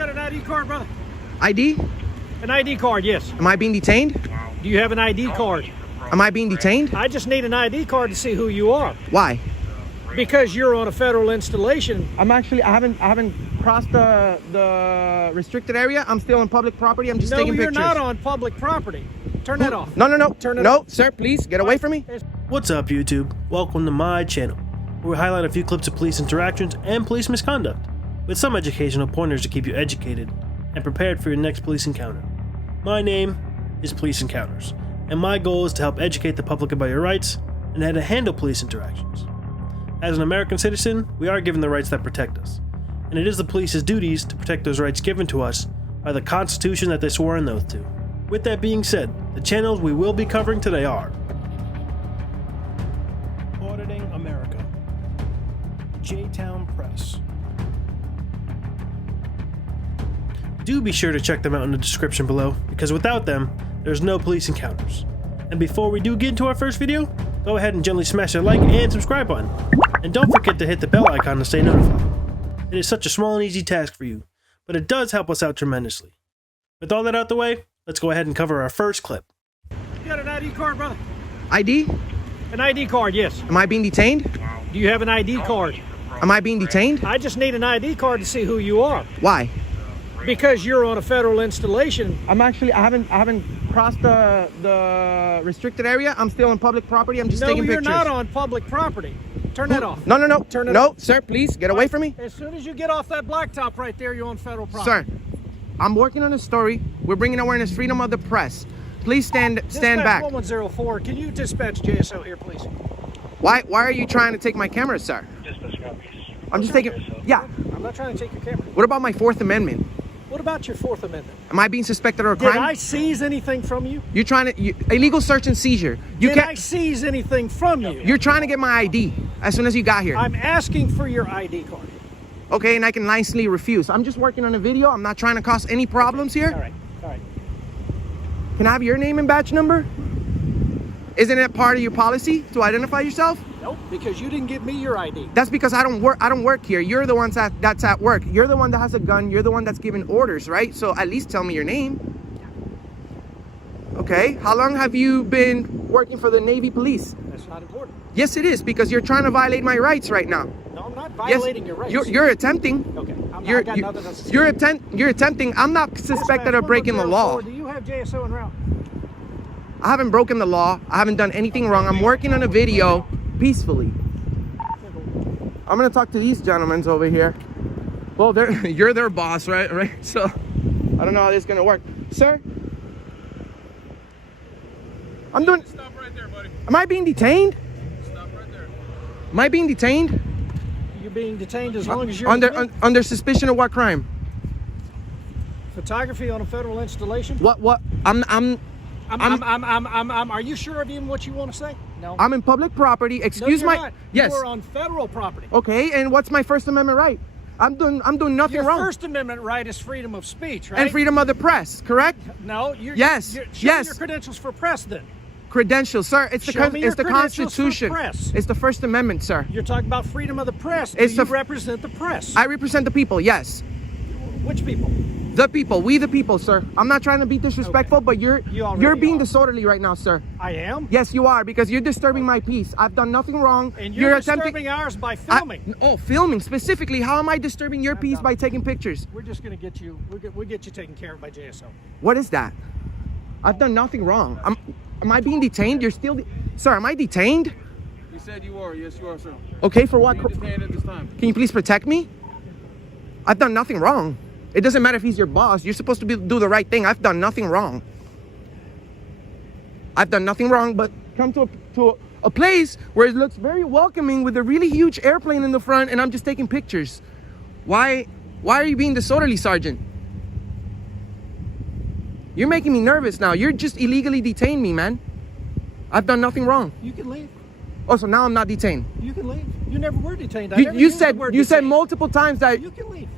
got an ID card, brother? ID? An ID card, yes. Am I being detained? Do you have an ID card? Am I being detained? I just need an ID card to see who you are. Why? Because you're on a federal installation. I haven't crossed the restricted area. I'm still on public property. I'm just taking pictures. No, you're not on public property. Turn that off. No. Turn it No, off. sir, please get away from me. What's up, YouTube? Welcome to my channel, where we highlight a few clips of police interactions and police misconduct, with some educational pointers to keep you educated and prepared for your next police encounter. My name is Police Encounters, and my goal is to help educate the public about your rights and how to handle police interactions. As an American citizen, we are given the rights that protect us, and it is the police's duties to protect those rights given to us by the Constitution that they swore an oath to. With that being said, the channels we will be covering today are Auditing America, J-Town Press. Do be sure to check them out in the description below, because without them, there's no police encounters. And before we do get into our first video, go ahead and gently smash that like and subscribe button. And don't forget to hit the bell icon to stay notified. It is such a small and easy task for you, but it does help us out tremendously. With all that out the way, let's go ahead and cover our first clip. You got an ID card, brother? ID? An ID card, yes. Am I being detained? Do you have an ID card? Am I being detained? I just need an ID card to see who you are. Why? Because you're on a federal installation. I haven't crossed the restricted area. I'm still on public property. I'm just taking pictures. No, you're not on public property. Turn that off. No. Turn it No, off. sir, please get away from me. As soon as you get off that blacktop right there, you're on federal property. Sir, I'm working on a story. We're bringing awareness, freedom of the press. Please stand back. 1104. Can you dispatch JSO here, please? Why are you trying to take my camera, sir? I'm just taking. Yeah. I'm not trying to take your camera. What about my Fourth Amendment? What about your Fourth Amendment? Am I being suspected of a Did crime? I seize anything from you? You're trying to illegal search and seizure. Did I seize anything from you? You're trying to get my ID as soon as you got here. I'm asking for your ID card. Okay, and I can nicely refuse. I'm just working on a video. I'm not trying to cause any problems here. All right. Can I have your name and badge number? Isn't it part of your policy to identify yourself? Nope, because you didn't give me your ID. That's because I don't work here. You're the one that's at work. You're the one that has a gun. You're the one that's giving orders, right? So at least tell me your name. Okay. How long have you been working for the Navy Police? That's not important. Yes, it is, because you're trying to violate my rights right now. No, I'm not violating your rights. You're attempting. Okay. You're attempting. I'm not suspected of breaking the law. Do you have JSO en route? I haven't broken the law. I haven't done anything wrong. I'm working on a video peacefully. I'm gonna talk to these gentlemen over here. Well, you're their boss, right? So I don't know how this is gonna work, sir. I'm doing. Stop right there, buddy. Am I being detained? Stop right there. Am I being detained? You're being detained as long as you're under suspicion of what crime? Photography on a federal installation. What? Are you sure of even what you want to say? No. I'm in public property. Excuse no, my. not. Yes. You're on federal property. Okay, and what's my First Amendment right? I'm doing nothing Your wrong. Your First Amendment right is freedom of speech, right? And freedom of the press, correct? No. Yes. Show me your credentials for press, then. Credentials, sir. It's the Constitution. It's the First Amendment, sir. You're talking about freedom of the press. You represent the press. I represent the people. Yes. Which people? The people. We the people, sir. I'm not trying to be disrespectful, okay. But you're being disorderly right now, sir. I am? Yes, you are, because you're disturbing my peace. I've done nothing wrong. And you're disturbing ours by filming. Filming specifically. How am I disturbing your peace by taking pictures? We're just going to get you. We'll get you taken care of by JSO. What is that? I've done nothing wrong. Am I being detained? You're still, sir. Am I detained? You said you are. Yes, you are, sir. Okay, for what? You're detained at this time. Can you please protect me? I've done nothing wrong. It doesn't matter if he's your boss. You're supposed to do the right thing. I've done nothing wrong. I've done nothing wrong, but come to a place where it looks very welcoming with a really huge airplane in the front, and I'm just taking pictures. Why are you being disorderly, Sergeant? You're making me nervous now. You're just illegally detained me, man. I've done nothing wrong. You can leave. Oh, so now I'm not detained. You can leave. You never were detained. You said multiple times that you can leave.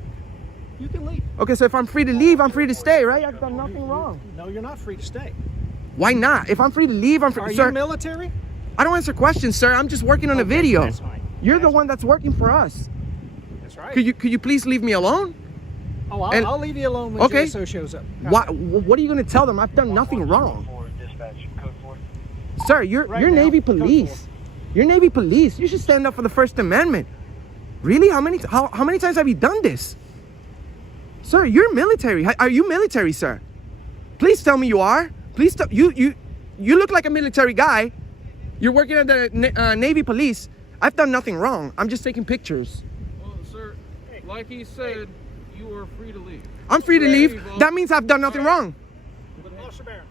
You can leave. Okay, so if I'm free to leave, I'm free to stay, right? I've done nothing wrong. No, you're not free to stay. Why not? If I'm free to leave, I'm free. Are Sir, you military? I don't answer questions, sir. I'm just working on a video. That's fine. You're the one that's working for us. That's right. Could you please leave me alone? Oh, And- I'll leave you alone when Okay. JSO shows up. What are you going to tell them? I've done nothing wrong. Sir, you're Right now, Navy code police. You're Navy police. You should stand up for the First Amendment. Really? How many times have you done this? Sir, you're military. Are you military, sir? Please tell me you are. Please tell you look like a military guy. You're working at the Navy police. I've done nothing wrong. I'm just taking pictures. Well, sir, like he said, you are free to leave. I'm free to leave. Well, That means I've done nothing wrong. Officer Barron,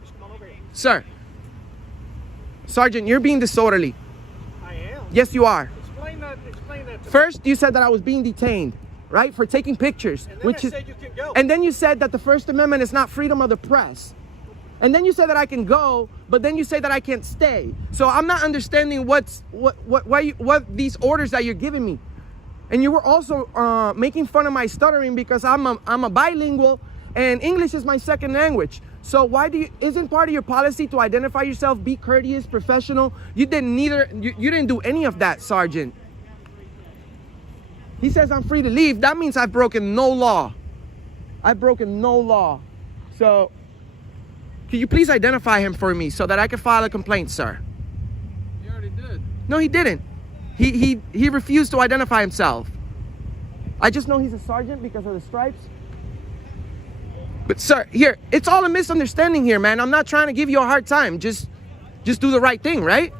just come on over here. Sir. Sergeant, you're being disorderly. I am. Yes, you are. Explain that to me. First, you said that I was being detained, right, for taking pictures, And then which I is, said you can go. and then you said that the First Amendment is not freedom of the press, and then you said that I can go, but then you say that I can't stay. So I'm not understanding what these orders that you're giving me, and you were also making fun of my stuttering because I'm a bilingual, and English is my second language. So isn't part of your policy to identify yourself, be courteous, professional? You didn't do any of that, Sergeant. He says I'm free to leave. That means I've broken no law. I've broken no law. So, can you please identify him for me so that I can file a complaint, sir? He already did. No, he didn't. He refused to identify himself. I just know he's a sergeant because of the stripes. But sir, here, it's all a misunderstanding here, man. I'm not trying to give you a hard time. Just do the right thing, right?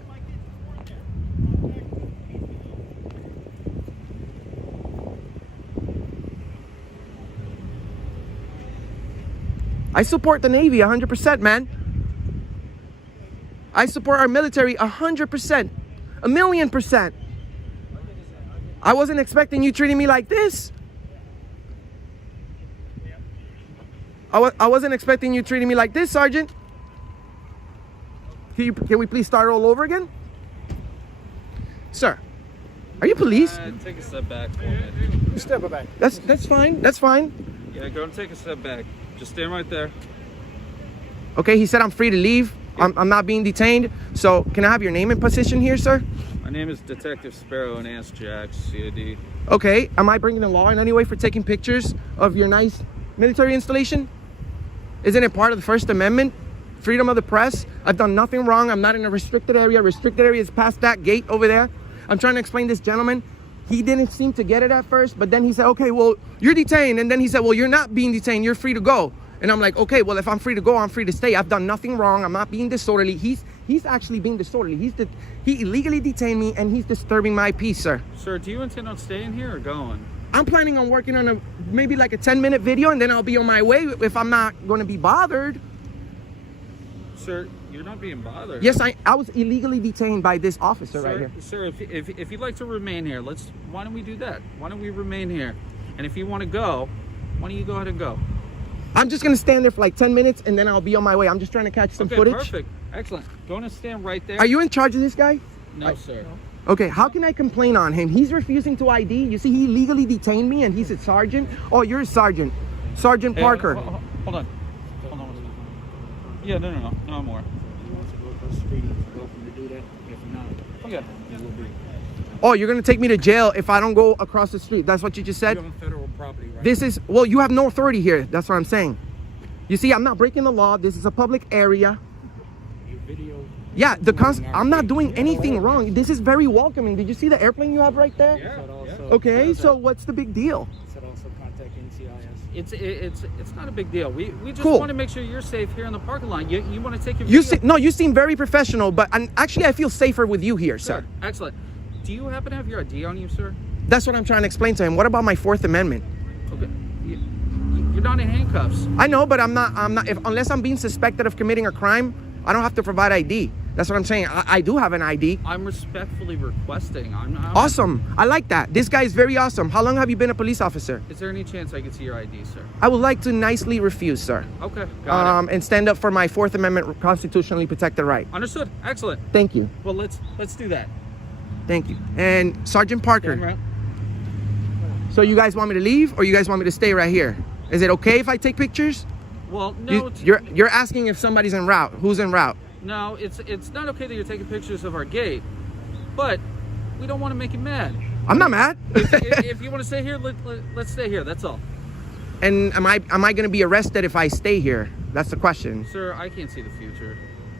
I support the Navy 100%, man. I support our military 100%. 1,000,000%. I wasn't expecting you treating me like this. I wasn't expecting you treating me like this, Sergeant. Can we please start all over again? Sir, are you police? Take a step back for a minute. Step it back. That's fine. That's fine. Yeah, go and take a step back. Just stand right there. Okay, he said I'm free to leave. I'm not being detained. So can I have your name and position here, sir? My name is Detective Sparrow and Ask Jack, CID. Okay, am I breaking the law in any way for taking pictures of your nice military installation? Isn't it part of the First Amendment? Freedom of the press? I've done nothing wrong. I'm not in a restricted area. Restricted area is past that gate over there. I'm trying to explain this gentleman. He didn't seem to get it at first, but then he said, okay, well, you're detained. And then he said, well, you're not being detained. You're free to go. And I'm like, okay, well, if I'm free to go, I'm free to stay. I've done nothing wrong. I'm not being disorderly. He's actually being disorderly. He illegally detained me, and he's disturbing my peace, sir. Sir, do you intend on staying here or going? I'm planning on working on maybe like a 10-minute video, and then I'll be on my way if I'm not going to be bothered. Sir, you're not being bothered. Yes, I was illegally detained by this officer right here. Sir, if you'd like to remain here, why don't we do that? Why don't we remain here? And if you want to go, why don't you go ahead and go? I'm just going to stand there for like 10 minutes, and then I'll be on my way. I'm just trying to catch some footage. Perfect. Excellent. Go on and stand right there. Are you in charge of this guy? No, sir. Okay, how can I complain on him? He's refusing to ID. You see, he legally detained me, and he's a sergeant. Oh, you're a sergeant. Sergeant Hey, Parker. Hold on. Hold on. Yeah, no more. He wants to go across the street. He's welcome to do that. If not, Okay. he will be. Oh, you're going to take me to jail if I don't go across the street. That's what you just said? You have a federal property right. This is, well, you have no authority here. That's what I'm saying. You see, I'm not breaking the law. This is a public area. Your video. Yeah, I'm not doing anything wrong. This is very welcoming. Did you see the airplane you have right there? Yeah. Okay, so what's the big deal? Said also contact NCIS. It's not a big deal. We just Cool. want to make sure you're safe here in the parking lot. You want to take your You seem very professional, but actually I feel safer with you here, sir. Sure. Excellent. Do you happen to have your ID on you, sir? That's what I'm trying to explain to him. What about my Fourth Amendment? Okay. You're not in handcuffs. I know, but I'm not unless I'm being suspected of committing a crime, I don't have to provide ID. That's what I'm saying. I do have an ID. I'm respectfully requesting. Awesome. I like that. This guy is very awesome. How long have you been a police officer? Is there any chance I could see your ID, sir? I would like to nicely refuse, sir. Okay. Got it. And stand up for my Fourth Amendment constitutionally protected right. Understood. Excellent. Thank you. Well, let's do that. Thank you. And Sergeant Parker. Stand right. So you guys want me to leave or you guys want me to stay right here? Is it okay if I take pictures? Well, no. You're asking if somebody's en route. Who's en route? No, it's not okay that you're taking pictures of our gate, but we don't want to make you mad. I'm not mad. If you want to stay here, let's stay here. That's all. And am I going to be arrested if I stay here? That's the question. Sir, I can't see the future.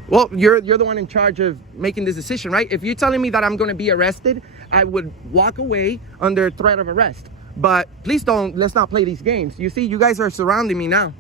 Well, you're the one in charge of making this decision, right? If you're telling me that I'm going to be arrested, I would walk away under threat of arrest. But please let's not play these games. You see, you guys are surrounding me now.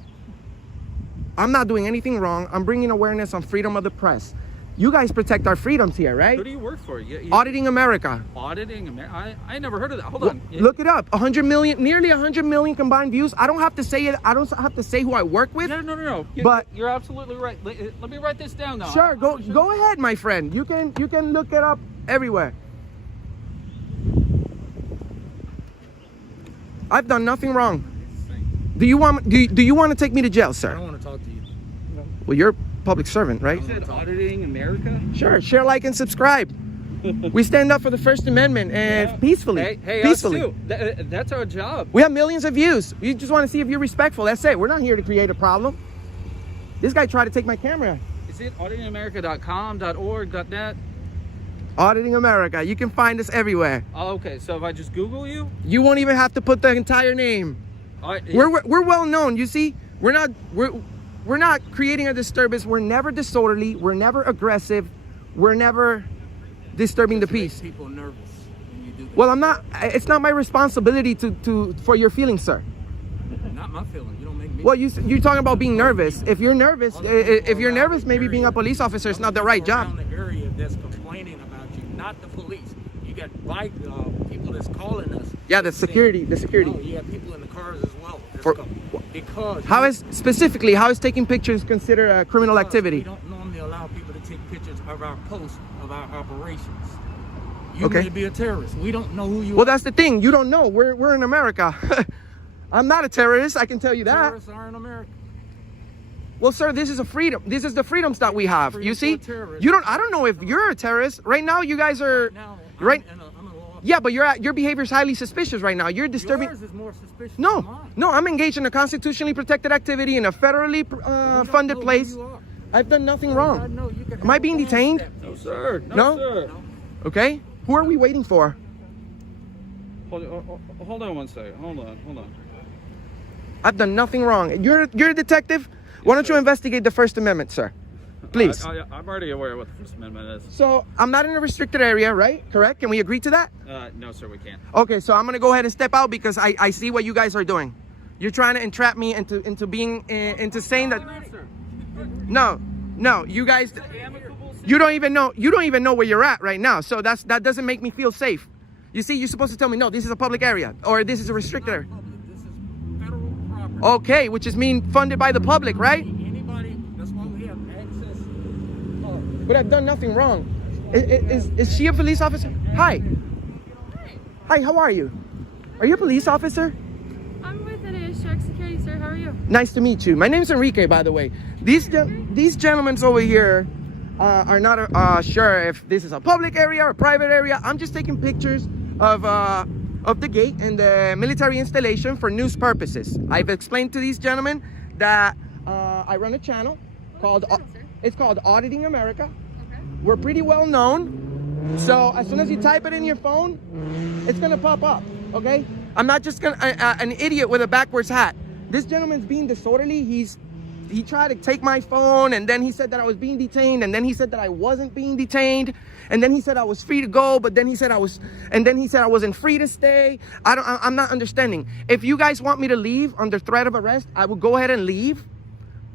I'm not doing anything wrong. I'm bringing awareness on freedom of the press. You guys protect our freedoms here, right? Who do you work for? Auditing America. Auditing America? I never heard of that. Hold on. Look it up. 100 million, nearly 100 million combined views. I don't have to say it. I don't have to say who I work with. No. But you're absolutely right. Let me write this down now. Sure, go ahead, my friend. You can look it up everywhere. I've done nothing wrong. Do you want to take me to jail, sir? I don't want to talk to you. Well, you're a public servant, right? You said auditing America? Sure. Share, like, and subscribe. We stand up for the First Amendment and peacefully. Hey, peacefully. us too. That's our job. We have millions of views. We just want to see if you're respectful. That's it. We're not here to create a problem. This guy tried to take my camera. Is it auditingamerica.com, .org, .net? Auditing America. You can find us everywhere. Oh, okay. So if I just Google you? You won't even have to put the entire name. We're well known. You see, we're not creating a disturbance. We're never disorderly. We're never aggressive. We're never disturbing the peace. People nervous when you do that. Well, I'm not. It's not my responsibility for your feelings, sir. Not my feeling. You don't make me. Well, you're talking about being nervous. If you're nervous, maybe being a police officer is not the right job. Around the area that's complaining about you, not the police. You got people that's calling us. Yeah, the security. No, you have people in the cars as well. Because how is taking pictures considered a criminal activity? We don't normally allow people to take pictures of our posts of our operations. You Okay. may be a terrorist. We don't know who you are. Well, that's the thing. You don't know. We're in America. I'm not a terrorist. I can tell you that. Terrorists are in America. Well, sir, this is a freedom. This is the freedoms that we have. You see, Freedom for a you don't. I don't know if you're a terrorist right now. You guys are Now, right. I'm a law. Yeah, but your behavior is highly suspicious right now. You're disturbing. Yours is more suspicious No, than mine. no, I'm engaged in a constitutionally protected activity in a federally We don't funded know who place. you are. I've done nothing I wrong. know you can Am I have being a detained? step. No, sir. No? Sir. Okay. Who are we waiting for? Hold on one second. Hold on. I've done nothing wrong. You're a detective. Why don't you investigate the First Amendment, sir? Please. I'm already aware of what the First Amendment is. So I'm not in a restricted area, right? Correct? Can we agree to that? No, sir, we can't. Okay, so I'm gonna go ahead and step out because I see what you guys are doing. You're trying to entrap me into being into saying that. No, you guys. You don't even know where you're at right now. So that doesn't make me feel safe. You see, you're supposed to tell me no, this is a public area or this is a restricted area. This is federal property. Okay, which is being funded by the public, right? Anybody, that's why we have access. But I've done nothing wrong. Is she a police officer? Hi. Hi, how are you? Are you a police officer? I'm with Shark Security, sir. How are you? Nice to meet you. My name's Enrique, by the way. These gentlemen over here are not sure if this is a public area or a private area. I'm just taking pictures of the gate and the military installation for news purposes. I've explained to these gentlemen that I run a channel called it's called Auditing America. Okay. We're pretty well known, so as soon as you type it in your phone, it's gonna pop up. Okay, I'm not just an idiot with a backwards hat. This gentleman's being disorderly. He tried to take my phone, and then he said that I was being detained, and then he said that I wasn't being detained, and then he said I was free to go, but then he said I wasn't free to stay. I'm not understanding. If you guys want me to leave under threat of arrest, I will go ahead and leave.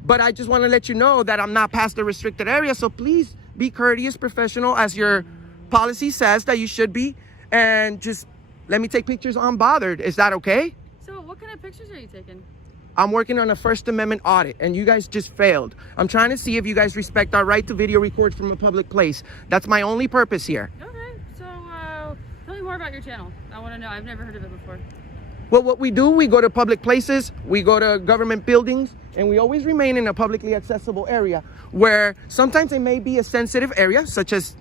But I just want to let you know that I'm not past the restricted area. So please be courteous, professional, as your policy says that you should be, and just let me take pictures unbothered. Is that okay? So what kind of pictures are you taking? I'm working on a First Amendment audit, and you guys just failed. I'm trying to see if you guys respect our right to video record from a public place. That's my only purpose here. Okay, so tell me more about your channel. I want to know. I've never heard of it before. Well, what we do, we go to public places, we go to government buildings, and we always remain in a publicly accessible area where sometimes it may be a sensitive area, such as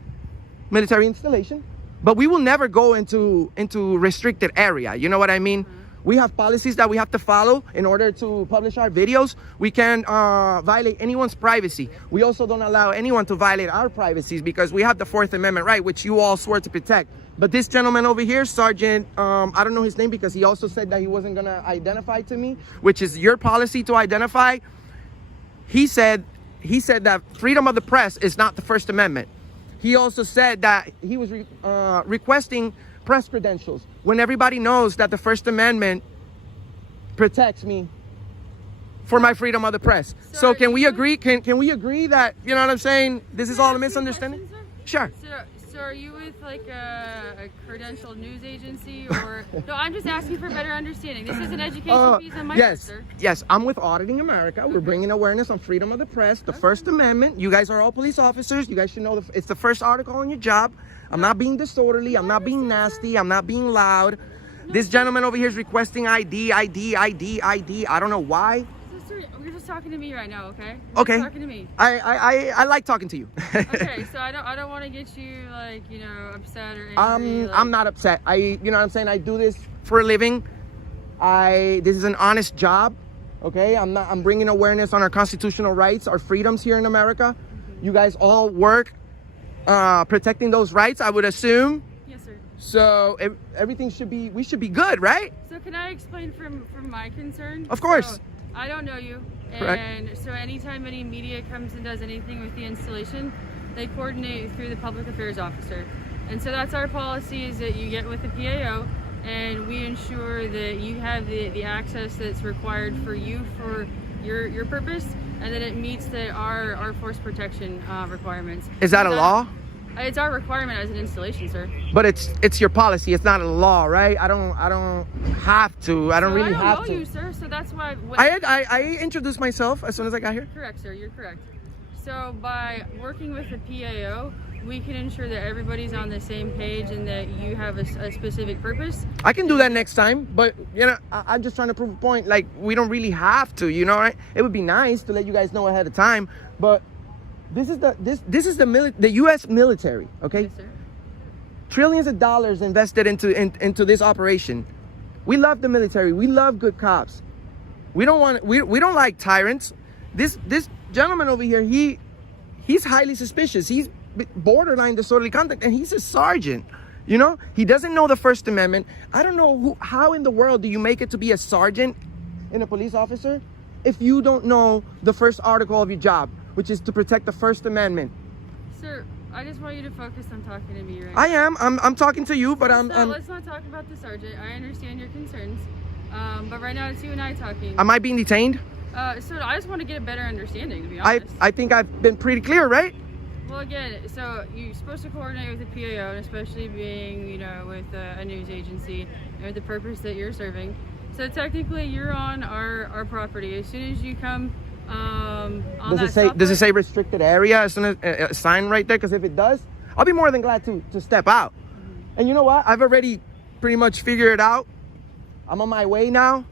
military installation, but we will never go into restricted area. You know what I mean? We have policies that we have to follow in order to publish our videos. We can't violate anyone's privacy. We also don't allow anyone to violate our privacies because we have the Fourth Amendment right, which you all swore to protect. But this gentleman over here, Sergeant, I don't know his name because he also said that he wasn't gonna identify to me, which is your policy to identify. He said that freedom of the press is not the First Amendment. He also said that he was requesting press credentials when everybody knows that the First Amendment protects me for my freedom of the press. So can we agree? Can we agree that, you know what I'm saying? This is all a misunderstanding? Sure. So are you with like a credentialed news agency or no? I'm just asking for better understanding. This is an education piece on my part, sir. Yes, I'm with Auditing America. We're bringing awareness on freedom of the press, the First Amendment. You guys are all police officers. You guys should know it's the first article on your job. I'm not being disorderly. I'm not being nasty. I'm not being loud. This gentleman over here is requesting ID. I don't know why. You're just talking to me right now, okay? Okay. Talking to me. I like talking to you. Okay, so I don't want to get you like, you know, upset or angry. I'm not upset. You know what I'm saying? I do this for a living. This is an honest job. Okay? I'm bringing awareness on our constitutional rights, our freedoms here in America. You guys all work protecting those rights, I would assume. Yes, sir. So we should be good, right? So can I explain from my concern? Of course. So, I don't know you. Correct. And so anytime any media comes and does anything with the installation, they coordinate through the public affairs officer. And so that's our policy, is that you get with the PAO and we ensure that you have the access that's required for you for your purpose, and that it meets our force protection requirements. Is that a law? It's our requirement as an installation, sir. But it's your policy. It's not a law, right? I don't have to. I don't really have to. I don't know you, sir. So that's why. I introduced myself as soon as I got here. Correct, sir. You're correct. So by working with the PAO, we can ensure that everybody's on the same page and that you have a specific purpose. I can do that next time, but you know, I'm just trying to prove a point. Like, we don't really have to, you know, right? It would be nice to let you guys know ahead of time, but this is the U.S. military, okay? Yes, sir. Trillions of dollars invested into this operation. We love the military. We love good cops. We don't like tyrants. This gentleman over here, he's highly suspicious. He's borderline disorderly conduct, and he's a sergeant. You know, he doesn't know the First Amendment. I don't know how in the world do you make it to be a sergeant and a police officer if you don't know the first article of your job, which is to protect the First Amendment. Sir, I just want you to focus on talking to me right I am. I'm talking to you, but let's not talk about the sergeant. I understand your concerns, but right now it's you and I talking. Am I being detained? So I just want to get a better understanding, to be honest. I think I've been pretty clear, right? Well, again, so you're supposed to coordinate with the PAO, and especially being, you know, with a news agency and with the purpose that you're serving. So technically, you're on our property. As soon as you come on does it say restricted area as soon as a sign right there? Because if it does, I'll be more than glad to step out. Mm-hmm. And you know what? I've already pretty much figured it out. I'm on my way now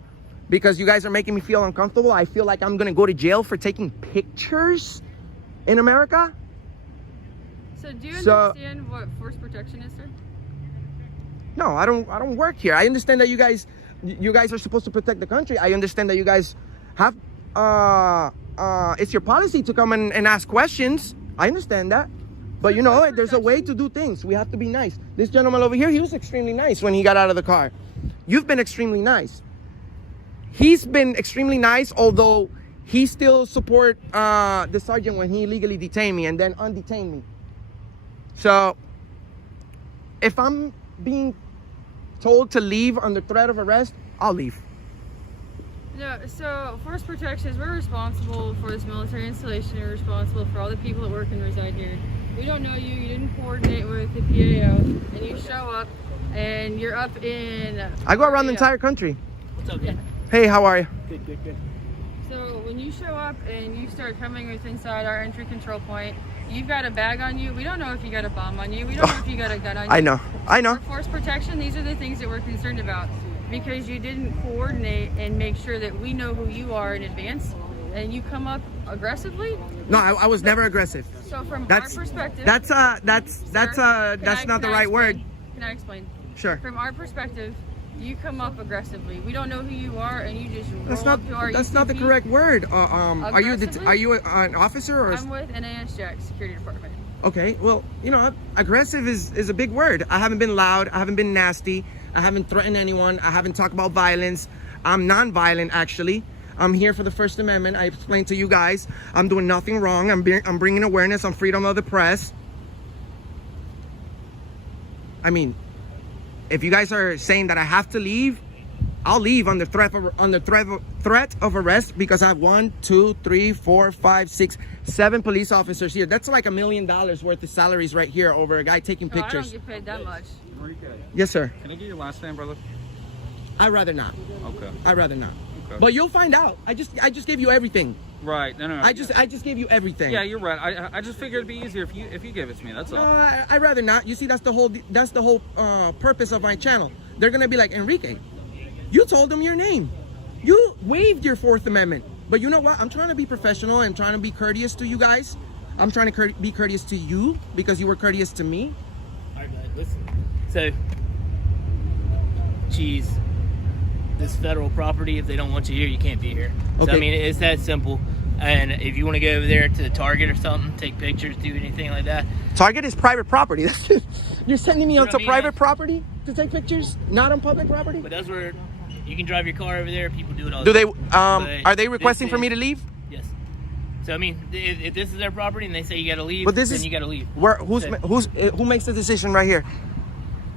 because you guys are making me feel uncomfortable. I feel like I'm gonna go to jail for taking pictures in America. So do you understand what force protection is, sir? No, I don't work here. I understand that you guys are supposed to protect the country. I understand that you guys have it's your policy to come and ask questions. I understand that. But you know, there's a way to do things. We have to be nice. This gentleman over here, he was extremely nice when he got out of the car. You've been extremely nice. He's been extremely nice, although he still support the sergeant when he illegally detained me and then undetained me. So if I'm being told to leave under threat of arrest, I'll leave. No, so force protection is, we're responsible for this military installation. We're responsible for all the people that work and reside here. We don't know you. You didn't coordinate with the PAO, and you show up, and you're up in. I go around the entire country. What's up, man? Hey, how are you? Good. So when you show up and you start coming with inside our entry control point, you've got a bag on you. We don't know if you got a bomb on you. We don't know if you got a gun on you. I know. For force protection, these are the things that we're concerned about, because you didn't coordinate and make sure that we know who you are in advance, and you come up aggressively. No, I was never aggressive. So from our perspective, that's not the right word. Can I explain? Sure. From our perspective, You come up aggressively. We don't know who you are, and you just roll That's up to our not the ECP. correct word. Are you Aggressively? an officer or? I'm with NAS Jack Security Department. Okay, well, you know, aggressive is a big word. I haven't been loud. I haven't been nasty. I haven't threatened anyone. I haven't talked about violence. I'm non-violent, actually. I'm here for the First Amendment. I explained to you guys. I'm doing nothing wrong. I'm bringing awareness on freedom of the press. I mean, if you guys are saying that I have to leave, I'll leave under threat of arrest, because I have 1, 2, 3, 4, 5, 6, 7 police officers here. That's like $1 million worth of salaries right here over a guy taking pictures. I don't get paid that much. Enrique, Yes, sir. can I get your last name, brother? I'd rather not. Okay. I'd rather not. Okay. But you'll find out. I just gave you everything. Right. No. I just gave you everything. Yeah, you're right. I just figured it'd be easier if you gave it to me. That's all. I'd rather not. You see, that's the whole purpose of my channel. They're gonna be like, Enrique, you told them your name. You waived your Fourth Amendment. But you know what? I'm trying to be professional and trying to be courteous to you guys. I'm trying to be courteous to you because you were courteous to me. All right, listen. So, geez, this federal property, if they don't want you here, you can't be here. Okay. So, I mean, it's that simple. And if you want to go over there to the Target or something, take pictures, do anything like that. Target is private property. You're sending me You know onto what I mean? private property to take pictures, not on public property? But that's where you can drive your car over there. People do it all Do the they? time. Are they requesting this for me is- to leave? Yes. So, I mean, if this is their property and they say you got to leave, But this then is you got to leave. Who makes the decision right here?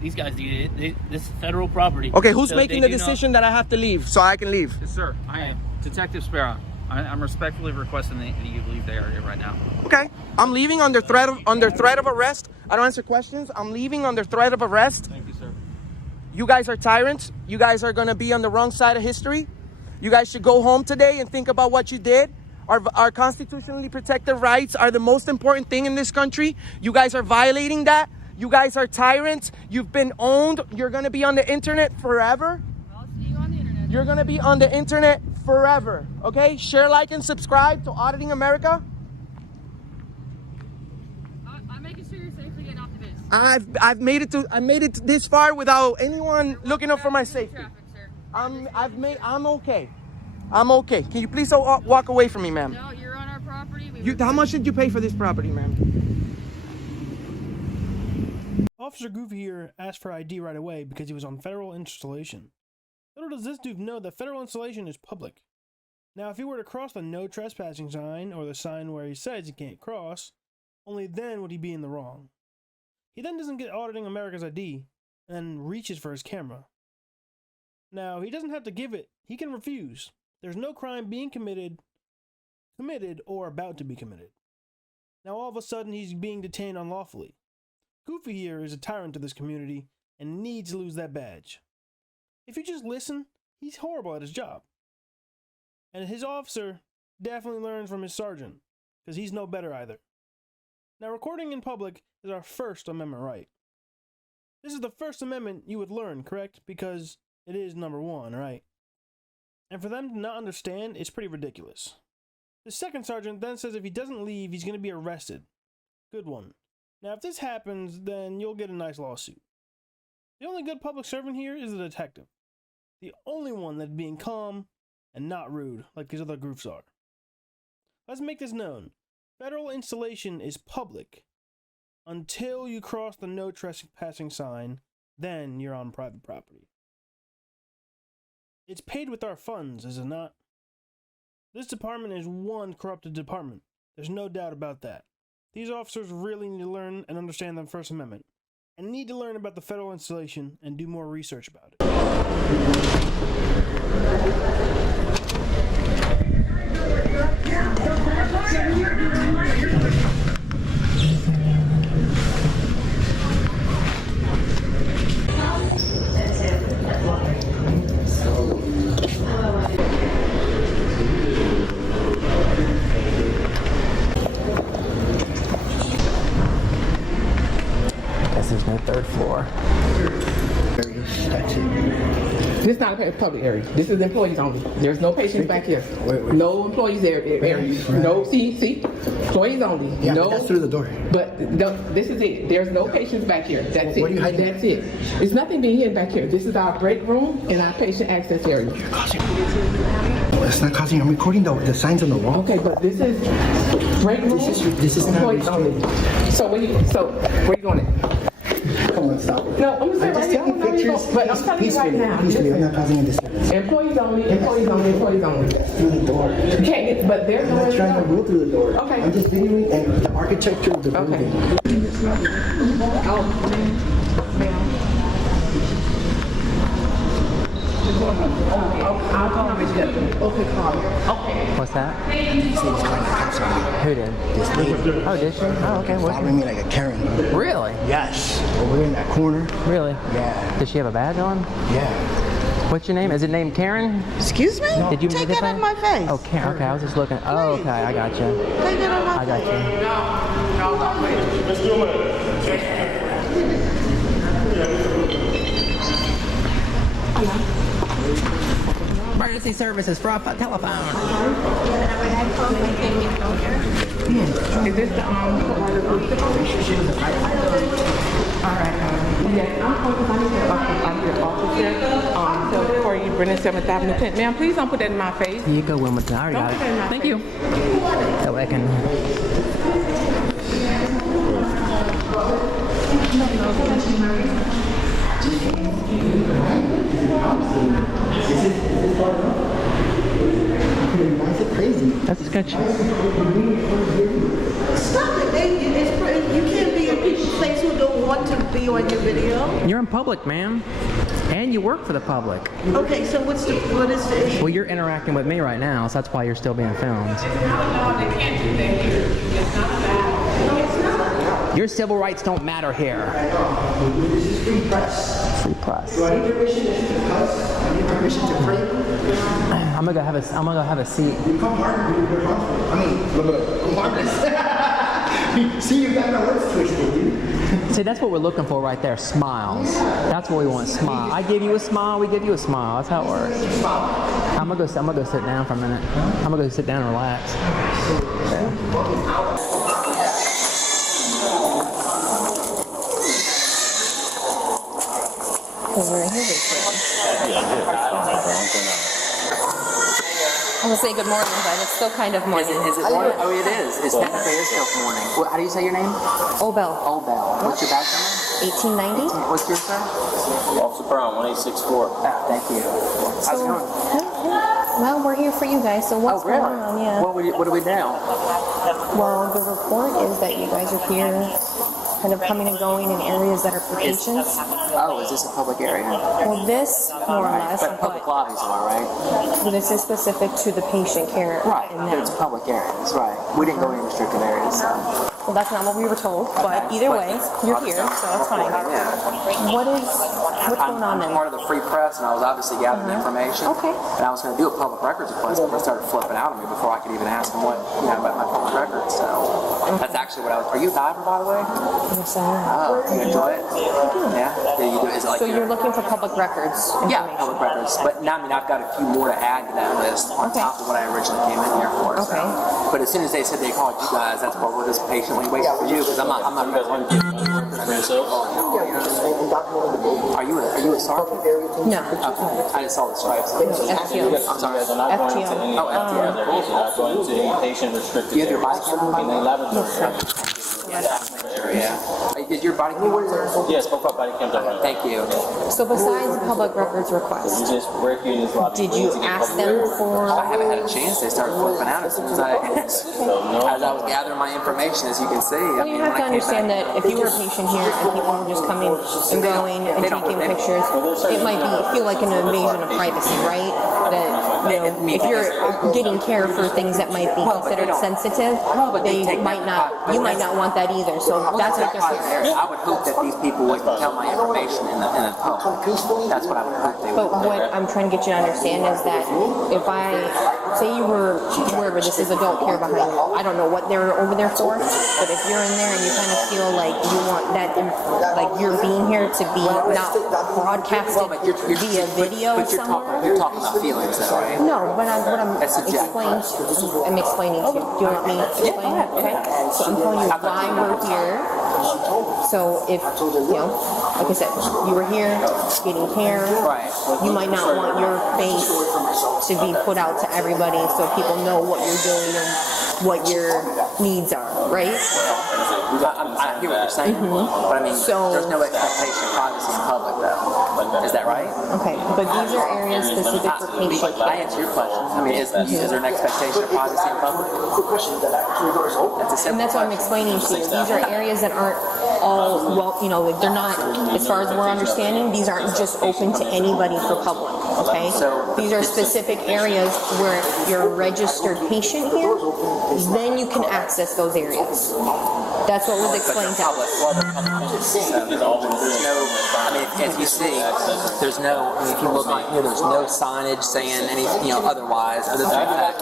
These guys do it. This is federal property. Okay, who's So making they the do not- decision that I have to leave so I can leave? Yes, sir. I am Detective Sparrow. I'm respectfully requesting that you leave the area right now. Okay, I'm leaving under threat of arrest. I don't answer questions. I'm leaving under threat of arrest. Thank you, sir. You guys are tyrants. You guys are gonna be on the wrong side of history. You guys should go home today and think about what you did. Our constitutionally protected rights are the most important thing in this country. You guys are violating that. You guys are tyrants. You've been owned. You're gonna be on the internet forever. I'll see you on the internet. You're gonna be on the internet forever. Okay? Share, like, and subscribe to Auditing America. I'm making sure you're safely getting off the base. I've made it this far without anyone looking up for my safety. Traffic, sir. I'm okay. I'm okay. Can you please walk away from me, ma'am? No, you're on our property. How much did you pay for this property, ma'am? Officer Goofy here asked for ID right away because he was on federal installation. Little does this dude know that federal installation is public. Now, if he were to cross the no trespassing sign, or the sign where he says he can't cross, only then would he be in the wrong. He then doesn't get Auditing America's ID, and reaches for his camera. Now, he doesn't have to give it, he can refuse. There's no crime being committed, or about to be committed. Now all of a sudden he's being detained unlawfully. Goofy here is a tyrant to this community, and needs to lose that badge. If you just listen, he's horrible at his job. And his officer definitely learns from his sergeant, because he's no better either. Now, recording in public is our First Amendment right. This is the First Amendment you would learn, correct? Because it is number 1, right? And for them to not understand, it's pretty ridiculous. The second sergeant then says if he doesn't leave, he's going to be arrested. Good one. Now, if this happens, then you'll get a nice lawsuit. The only good public servant here is the detective. The only one that's being calm and not rude like these other groups are. Let's make this known. Federal installation is public until you cross the no trespassing sign, then you're on private property. It's paid with our funds, is it not? This department is one corrupted department. There's no doubt about that. These officers really need to learn and understand the First Amendment, and need to learn about the federal installation and do more research about it. Guess there's no third floor. Very sketchy. This is not a public area. This is employees only. There's no patients back here. No employees area. No, see? Employees only. Yeah, no. but that's through the door. But this is it. There's no patients back here. That's it. What are you hiding? That's it. There's nothing being hidden back here. This is our break room and our patient access area. It's not causing. I'm recording the signs on the wall. Okay, but this is break room. This is not employees only. So where you going at? Come on, stop. No, I'm gonna say I'm right just here. taking pictures. But I'm telling you right now. Peacefully, I'm not causing a disturbance. Employees only. Employees only. Employees only. Through the door. You can't get, but there's I'm no not trying to go through the door. Okay. I'm just videoing and the architecture of the building. What's that? Who did? This lady Oh, did she? Oh, okay. What? following me like a Karen. Really? Yes. Over in that corner. Really? Yeah. Does she have a badge on? Yeah. What's your name? Is it named Karen? Excuse me? Did you Take make that out of my face. Oh, Karen. Okay, I was just looking. Oh, okay. I got you. Take that out of my I got face. Emergency services for a telephone. Is this the yes, I'm your officer. So before you bring in 7th Avenue, ma'am, please don't put that in my face. Here you go, Wilmington. I already got Don't put that in my it. Thank face. you. That way I can. Is it crazy? That's sketchy. Stop it. You can't be in people's face who don't want to be on your video. You're in public, ma'am. And you work for the public. Okay, so what is the issue? Well, you're interacting with me right now, so that's why you're still being filmed. Your civil rights don't matter here. This is free press. Free press. Do I need permission to cuss? I need permission to pray? I'm gonna go have a seat. You come hard, you're harmful. I mean, look, I'm harmless. See, you got my lips twisted, dude. See, that's what we're looking for right there. Smiles. That's what we want. Smile. I give you a smile. We give you a smile. That's how it works. I'm gonna go sit down for a minute. I'm gonna go sit down and relax. I would say good morning, but it's still kind of morning. Is it morning? Oh, it is. It's technically still morning. How do you say your name? Obel, Obel. What's your badge number? 1890. What's your sir? Officer Brown, 1864. Thank you. How's it going? Well, we're here for you guys, so what's going on? Yeah. What do we do? Well, the report is that you guys are here kind of coming and going in areas that are for patients. Oh, is this a public area? Well, this, more or less, But public lobbies are, right? this is specific to the patient care. Right, in but them. it's public areas, right. We didn't go in restricted areas, so. Well, that's not what we were told, but either way, you're here, so that's fine. What's going on I'm then? part of the free press, and I was obviously gathering information. Okay. And I was going to do a public records request, but they started flipping out on me before I could even ask them about my public records. So that's actually what I was. Are you a diver, by the way? Yes, I am. Oh, you enjoy it? Yeah. Yeah, you do. Is it like So you're looking for public records Yeah, information? public records. But now, I've got a few more to add to that list on top of what I originally came in here for. Okay. So. But as soon as they said they called you guys, that's what we're just patiently waiting for you because I'm not. Are you a sergeant? No. Okay. I just saw the stripes. FTO. I'm sorry. FTO. Oh, FTO. Patient restricted. You have your body camera in the laboratory. Yeah. Is your body camera? Yes, both our body cams are running. Thank you. So besides the public records request, We just work you in this lobby. did you ask them for? I haven't had a chance. They started flipping out as soon as I was gathering my information, as you can see. Well, you have to understand that if you were a patient here and people were just coming and going and taking pictures, it might feel like an invasion of privacy, right? That if you're getting care for things that might be considered sensitive, you might not want that either. So that's what just. I would hope that these people would tell my information in the public. That's what I would hope they would. But what I'm trying to get you to understand is that if I say you were wherever this is adult care behind you. I don't know what they're over there for, but if you're in there and you kind of feel like you want that, like you're being here to be not broadcasted via video somewhere. You're talking about feelings, though, right? No, but I'm explaining to you. Do you want me to explain? Okay. So I'm telling you why we're here. So if, like I said, you were here getting care, you might not want your face to be put out to everybody so people know what you're doing and what your needs are, right? I hear what you're saying, but I mean, there's no expectation of privacy in public, though. Is that right? Okay, but these are areas specific for patient care. I answer your question. I mean, is there an expectation of privacy in public? And that's what I'm explaining to you. These are areas that aren't all, they're not, as far as we're understanding, these aren't just open to anybody for public, okay? These are specific areas where you're a registered patient here, then you can access those areas. That's what was explained to us. If you see, there's no, if you look on here, there's no signage saying anything, otherwise, other than that.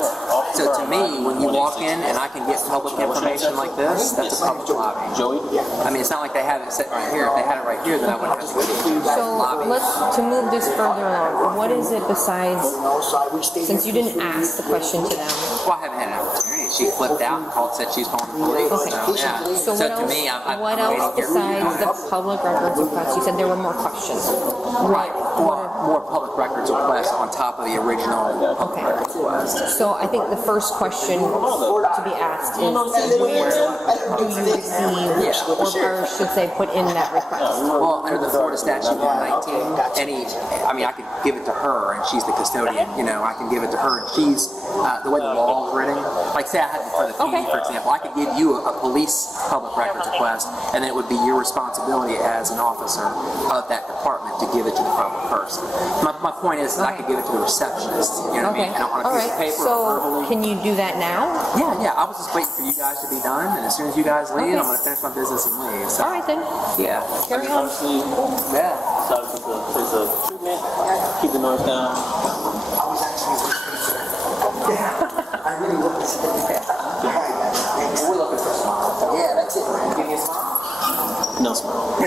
So to me, when you walk in and I can get public information like this, that's a public lobby. I mean, it's not like they have it set right here. If they had it right here, then I wouldn't have to go to the lobby. To move this further along, what is it besides, since you didn't ask the question to them? Well, I haven't had an opportunity. She flipped out and said she's calling the police. Okay. So what else, to me, what else besides the public records request? You said there were more questions. Right. More public records requests on top of the original public records request. So I think the first question to be asked is where do you receive, or should say put in that request? Well, under the Florida statute 119, I could give it to her and she's the custodian, I can give it to her and she's, the way the law is written, like say I had it for the PD, for example, I could give you a police public records request and then it would be your responsibility as an officer of that department to give it to the proper person. My point is that I could give it to the receptionist, you know what I mean? I don't want to piece of paper or verbally. Can you do that now? Yeah, I was just waiting for you guys to be done, and as soon as you guys leave, I'm going to finish my business and leave. So. All right then. Yeah. Carry on. Yeah. Sorry for the place of treatment. Keep the noise down. I really look at we're looking for a smile. Yeah, that's it. Give me a smile. No smile.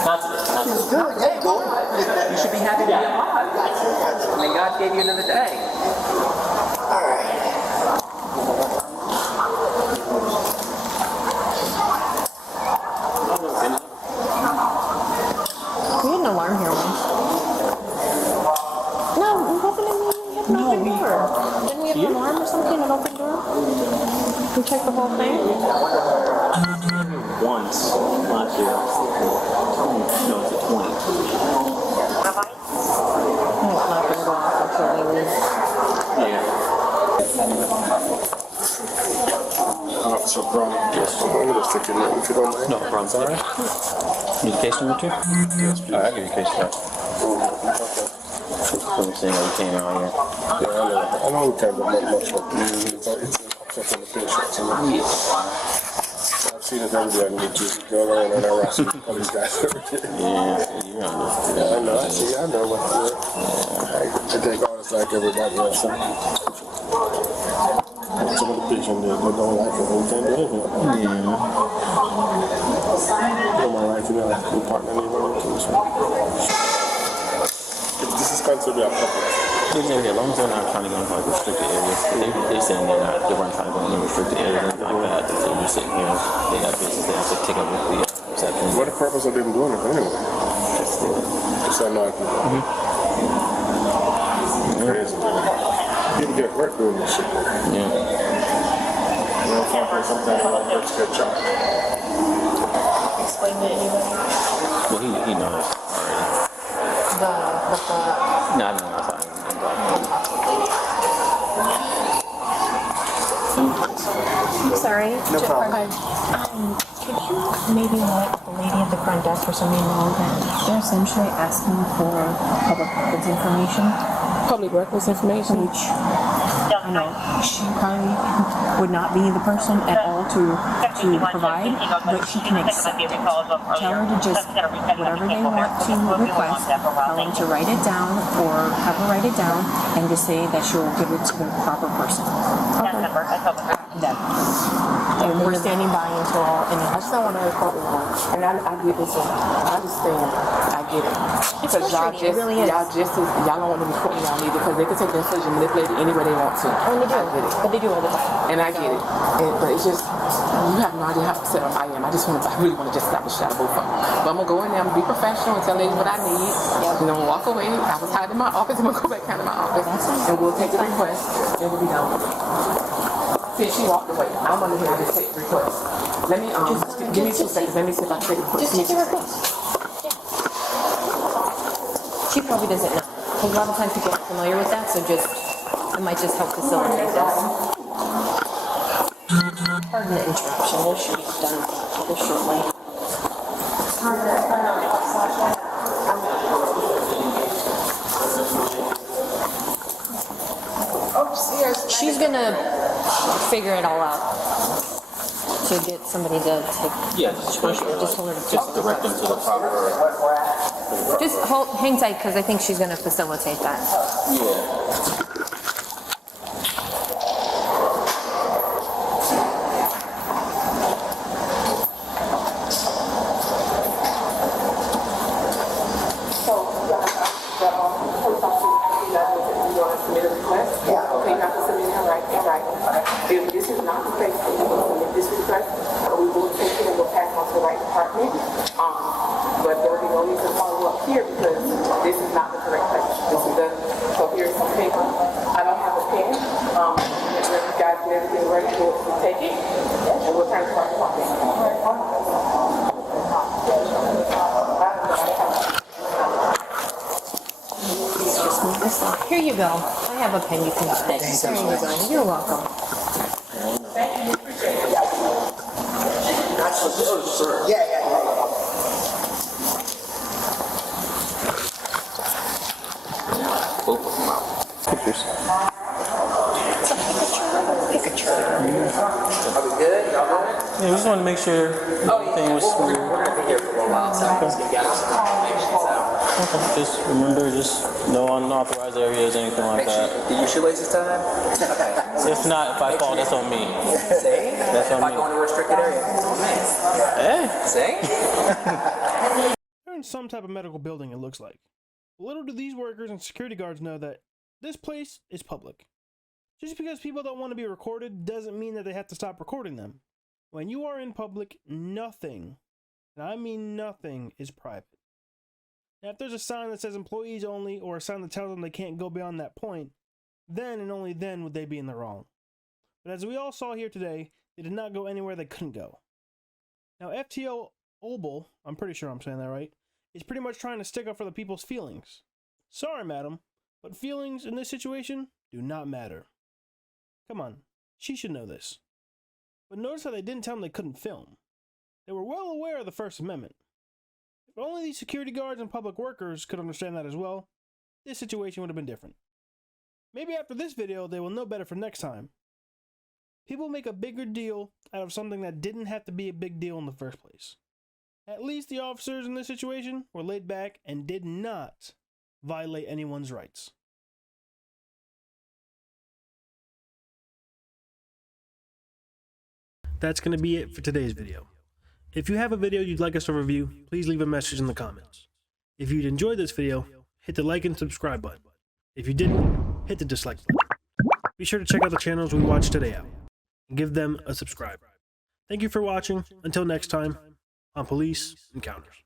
Not today. It's good. Yeah, go. You should be happy to be alive. I mean, God gave you another day. All right. We had an alarm here once. No, it wasn't an open door. Didn't we have an alarm or something, an open door? We checked the whole thing? Once. Last year. No, it's a 20. It's not going to go off until we leave. Officer Brown. Yes. I'm going to stick it in if you don't mind. No problem. Sorry. Need a case number 2? Yes, please. I'll give you a case number. So you're saying that we came out here? Yeah, I know we can't do much of it. It's upset on the patient. I've seen it every day. I need to go around and harass all these guys every day. Yeah, you're on this. Yeah, I know. I know what to do. I take honest like everybody else. Some of the patients, they don't like it. They can't do anything. Yeah. My life, I can partner anywhere. This is considered a public. As long as they're not trying to go into like restricted areas, they're saying they weren't trying to go into restricted areas or anything like that. They're just sitting here, they got business they have to take up with the reception. What the purpose of them doing it anyway? Just so not crazy. People get hurt doing this shit. Yeah. You know, sometimes a lot of folks get charged. Explain to anybody. Well, he knows already. No, I know. That's I'm sorry. No problem. Could you maybe let the lady at the front desk or somebody know that they're essentially asking for public records information? Public records information? Which I she probably would not be the person at all to provide, but she can accept it. Tell her to just, whatever they want to request, tell them to write it down or have her write it down and just say that she'll give it to the proper person. Then. And we're standing by until all, and I just don't want to report it wrong. And I get this, I understand, I get it. Because y'all just, y'all don't want to report me on either, because they can take their decision, manipulate it any way they want to. And they do, but they do all the time. And I get it. But it's just, you have no idea how upset I am. I really want to just stop the shot of both of them. But I'm going to go in there, I'm going to be professional and tell ladies what I need. Yep. And I'm going to walk away. I was hiding in my office, I'm going to go back down to my office. And we'll take the request, and we'll be done with it. Since she walked away, I'm going to just take the request. Let me, give me 2 seconds. Let me see if I can take the request. Just take the request. She probably doesn't know. Because a lot of times people aren't familiar with that, so it might just help facilitate this. Pardon the interruption. We should be done this shortly. She's gonna figure it all out to get somebody to take. Yeah, just hold her to just direct them to the proper. Just hang tight, because I think she's gonna facilitate that. Yeah. If this is not the case, we will submit this request, we will take it and we'll pass on to the right department. But there will be no need to follow up here because this is not the correct place. So here's some paper. I don't have a pen. You guys get everything ready, we'll take it and we'll turn to the right department. Here you go. I have a pen you can use. There you go. You're welcome. Thank you. Appreciate it. Pictures. Picture. Are we good? Y'all good? Yeah, we just wanted to make sure everything was smooth. We're going to be here for a little while, so I'm just going to gather some information. Okay. Just remember, no unauthorized areas, anything like that. Did your shoelaces tie? Okay. If not, if I fall, that's on me. See? That's on me. If I go into a restricted area, it's on me. Hey. See? They're in some type of medical building, it looks like. Little do these workers and security guards know that this place is public. Just because people don't want to be recorded doesn't mean that they have to stop recording them. When you are in public, nothing, and I mean nothing, is private. Now, if there's a sign that says employees only, or a sign that tells them they can't go beyond that point, then and only then would they be in the wrong. But as we all saw here today, they did not go anywhere they couldn't go. Now, FTO Obel, I'm pretty sure I'm saying that right, is pretty much trying to stick up for the people's feelings. Sorry, madam, but feelings in this situation do not matter. Come on, she should know this. But notice how they didn't tell them they couldn't film. They were well aware of the First Amendment. If only these security guards and public workers could understand that as well, this situation would have been different. Maybe after this video, they will know better for next time. People make a bigger deal out of something that didn't have to be a big deal in the first place. At least the officers in this situation were laid back and did not violate anyone's rights. That's going to be it for today's video. If you have a video you'd like us to review, please leave a message in the comments. If you'd enjoyed this video, hit the like and subscribe button. If you didn't, hit the dislike button. Be sure to check out the channels we watched today out, and give them a subscribe. Thank you for watching. Until next time, on Police Encounters.